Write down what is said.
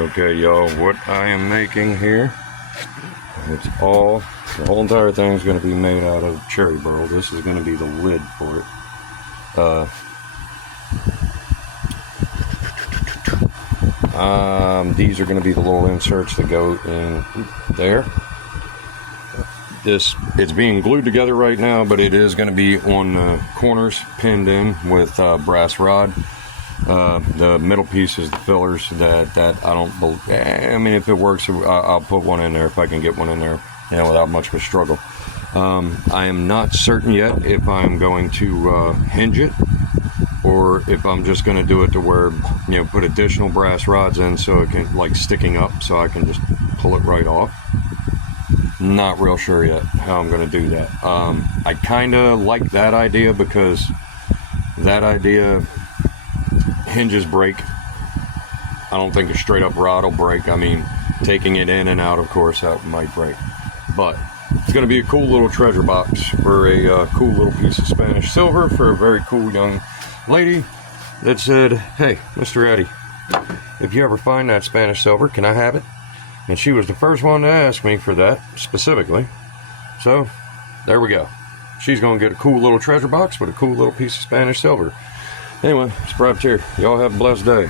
Okay, y'all, what I am making here, the whole entire thing is going to be made out of cherry burl. This is going to be the lid for it. These are going to be the little inserts that go in there. It's being glued together right now, but it is going to be on the corners, pinned in with brass rod. The middle piece is the fillers that I don't believe. I mean, if it works, I'll put one in there if I can get one in there, without much of a struggle. I am not certain yet if I'm going to hinge it, or if I'm just going to do it to where, put additional brass rods in so it can, like, sticking up, so I can just pull it right off. Not real sure yet how I'm going to do that. I kind of like that idea because that idea, hinges break. I don't think a straight up rod will break. I mean, taking it in and out, of course, that might break. But it's going to be a cool little treasure box for a cool little piece of Spanish silver for a very cool young lady that said, "Hey, Mr. Eddie, if you ever find that Spanish silver, can I have it?" And she was the first one to ask me for that specifically. So there we go. She's going to get a cool little treasure box with a cool little piece of Spanish silver. Anyway, subscribe here. Y'all have a blessed day.